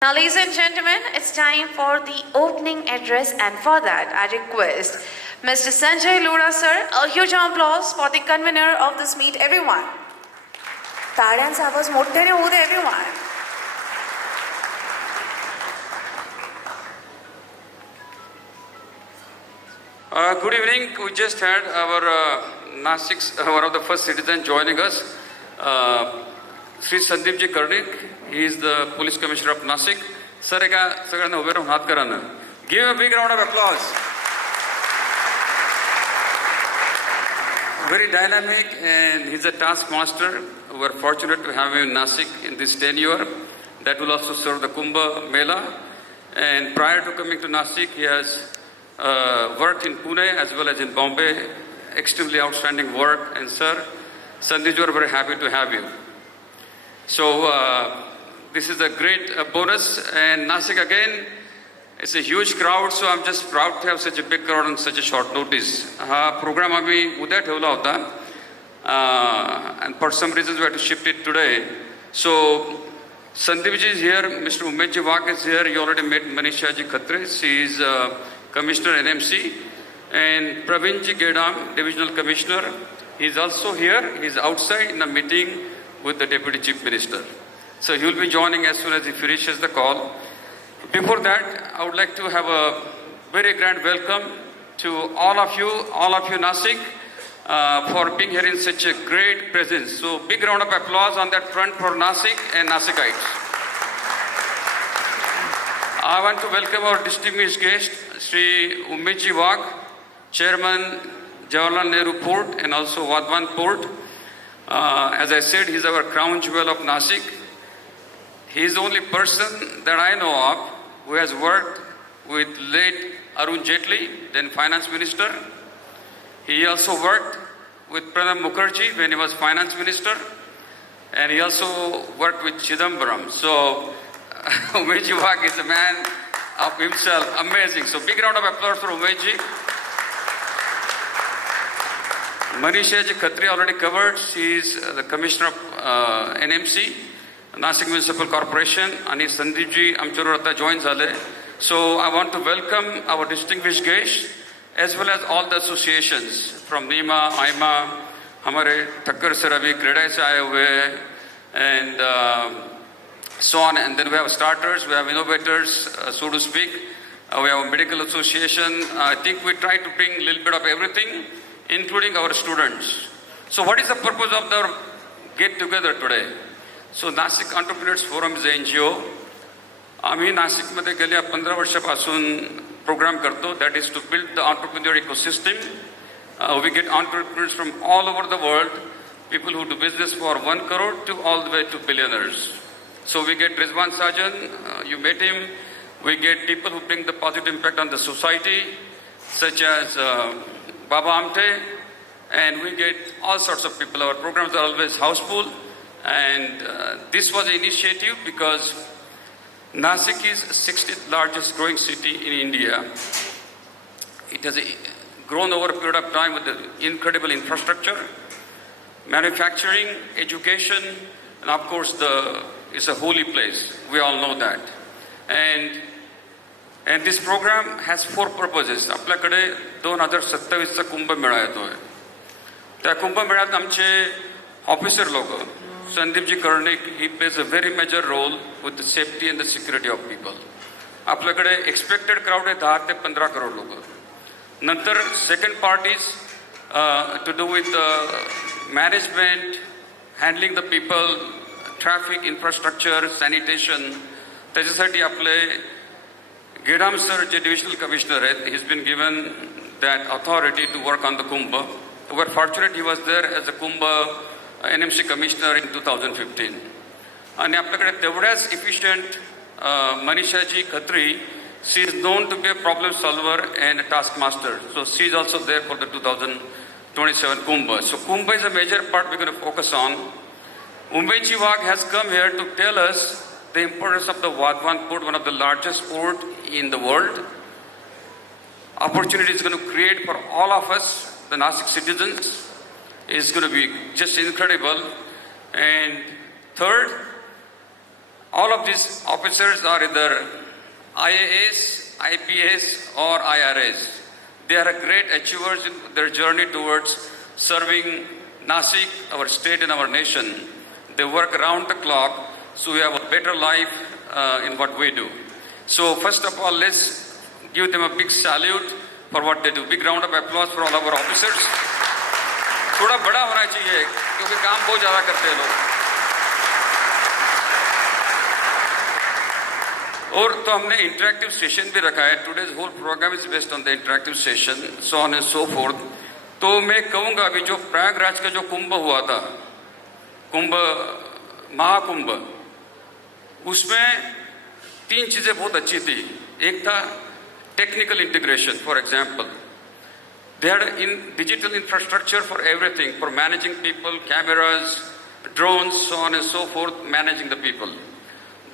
Now, ladies and gentlemen, it's time for the opening address, and for that, I request Mr. Sanjay Lura, sir, a huge applause for the convener of this meet, everyone. Tadyanचा आवाज मोठ्याने होऊ दे, everyone. Good evening. We just had our Nasik's one of the first citizens joining us, Sri Sandeepji Karnik. He is the Police Commissioner of Nasik. Sir, eka सगळ्यांना उभे राहून हात करा ना. Give a big round of applause. Very dynamic, and he's a taskmaster. We're fortunate to have him in Nasik in this tenure. That will also serve the Kumbh Mela. And prior to coming to Nasik, he has worked in Pune as well as in Bombay. Extremely outstanding work. And sir, Sandeep, we're very happy to have you. So this is a great bonus. And Nasik again, it's a huge crowd. So I'm just proud to have such a big crowd on such a short notice. Ha program आम्ही उद्या ठेवला होता. And for some reasons we had to shift it today. So Sandeep ji is here. Mr. Umesh ji Wagh is here. You already met Manisha ji Khatre. She is Commissioner NMC. And Praveen ji Gedam, Divisional Commissioner. He is also here. He is outside in a meeting with the Deputy Chief Minister. So he will be joining as soon as he finishes the call. Before that, I would like to have a very grand welcome to all of you Nasik, for being here in such a great presence. So big round of applause on that front for Nasik and Nasikites. I want to welcome our distinguished guest, Sri Umesh ji Wagh, Chairman, Jawaharlal Nehru Port and also Vadhavan Port. As I said, he's our crown jewel of Nasik. He is the only person that I know of who has worked with late Arun Jaitley, then Finance Minister. He also worked with Pranab Mukherjee when he was Finance Minister. And he also worked with Chidambaram. So Umesh ji Wagh is a man of himself. Amazing. So big round of applause for Umesh ji. Manisha ji Khatre already covered. She is the Commissioner of NMC, Nasik Municipal Corporation. And Sandeep ji Amcharu Ratta joins Ale. So I want to welcome our distinguished guests as well as all the associations from NEMA, AIMA, हमारे Thakkar sir अभी क्रेडाई से आए हुए and so on. And then we have starters, we have innovators, so to speak. We have a medical association. I think we try to bring a little bit of everything, including our students. So what is the purpose of the get together today? So Nasik Entrepreneurs Forum is an NGO. आम्ही नाशिकमध्ये गेल्या 15 वर्षापासून programme करतो. That is to build the entrepreneur ecosystem. We get entrepreneurs from all over the world, people who do business for 1 crore to all the way to billionaires. So we get Rizwan Sajan, you met him. We get people who bring the positive impact on the society, such as Baba Amte, and we get all sorts of people. Our programs are always houseful, and this was an initiative because Nasik is the 60th largest growing city in India. It has grown over a period of time with the incredible infrastructure, manufacturing, education, and of course it's a holy place. We all know that. And this program has 4 purposes. आपल्याकडे 2027 चा कुंभ मेळा येतोय. त्या कुंभ मेळ्यात आमचे officer लोक Sandeep ji Karnik, he plays a very major role with the safety and the security of people. आपल्याकडे expected crowd आहे 10 ते 15 करोड लोक. नंतर second part is to do with management, handling the people, traffic, infrastructure, sanitation. त्याच्यासाठी आपले Gedam sir, जे divisional commissioner आहेत, he's been given that authority to work on the Kumbh. We're fortunate he was there as a Kumbh NMC Commissioner in 2015. And आपल्याकडे तेवढ्याच efficient Manisha ji Khatre, she is known to be a problem solver and a taskmaster. So she is also there for the 2027 Kumbh. So Kumbh is a major part we're going to focus on. Umesh ji Wagh has come here to tell us the importance of the Vadhavan Port, one of the largest port in the world. Opportunity is going to create for all of us, the Nasik citizens. It's going to be just incredible. And third, All of these officers are either IAS, IPS, or IRS. They are great achievers in their journey towards serving Nasik, our state and our nation. They work around the clock so we have a better life in what we do. So first of all, let's give them a big salute for what they do. Big round of applause for all our officers. थोड़ा बड़ा होना चाहिए क्योंकि काम बहुत ज़्यादा करते हैं लोग. और तो हमने इंटरेक्टिव सेशन भी रखा है. Today's whole program is based on the interactive session, so on and so forth. तो मैं कहूँगा अभी जो प्रयागराज का जो कुंभ हुआ था, कुंभ महाकुंभ, उसमें 3 चीज़ें बहुत अच्छी थी. एक था technical integration. For example, they had in digital infrastructure for everything, for managing people, cameras, drones, so on and so forth, managing the people.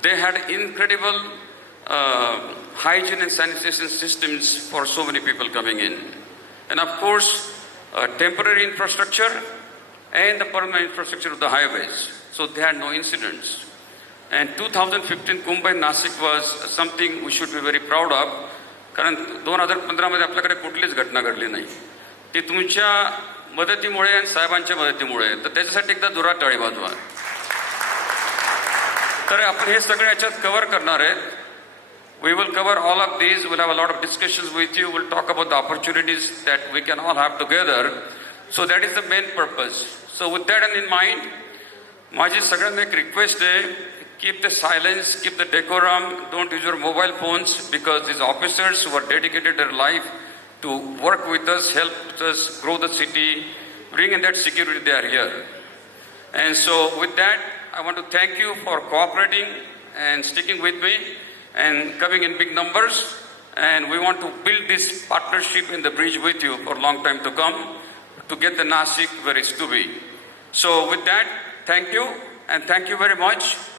They had incredible hygiene and sanitation systems for so many people coming in. And of course, temporary infrastructure and the permanent infrastructure of the highways. So they had no incidents. And 2015 Kumbh in Nasik was something we should be very proud of. कारण 2015 मध्ये आपल्याकडे कुठलीच घटना घडली नाही. ती तुमच्या मदतीमुळे आणि साहेबांच्या मदतीमुळे. तर त्याच्यासाठी एकदा जोरात टाळी वाजवा. तर आपण हे सगळे याच्यात कव्हर करणार आहेत. We will cover all of these. We'll have a lot of discussions with you. We'll talk about the opportunities that we can all have together. So that is the main purpose. So with that in mind, माझी सगळ्यांना एक request आहे. Keep the silence, keep the decorum, don't use your mobile phones, because these officers who are dedicated their life to work with us, help us grow the city, bring in that security, they are here. And so with that, I want to thank you for cooperating and sticking with me and coming in big numbers. And we want to build this partnership in the bridge with you for a long time to come to get the Nasik where it's to be. So with that, thank you and thank you very much.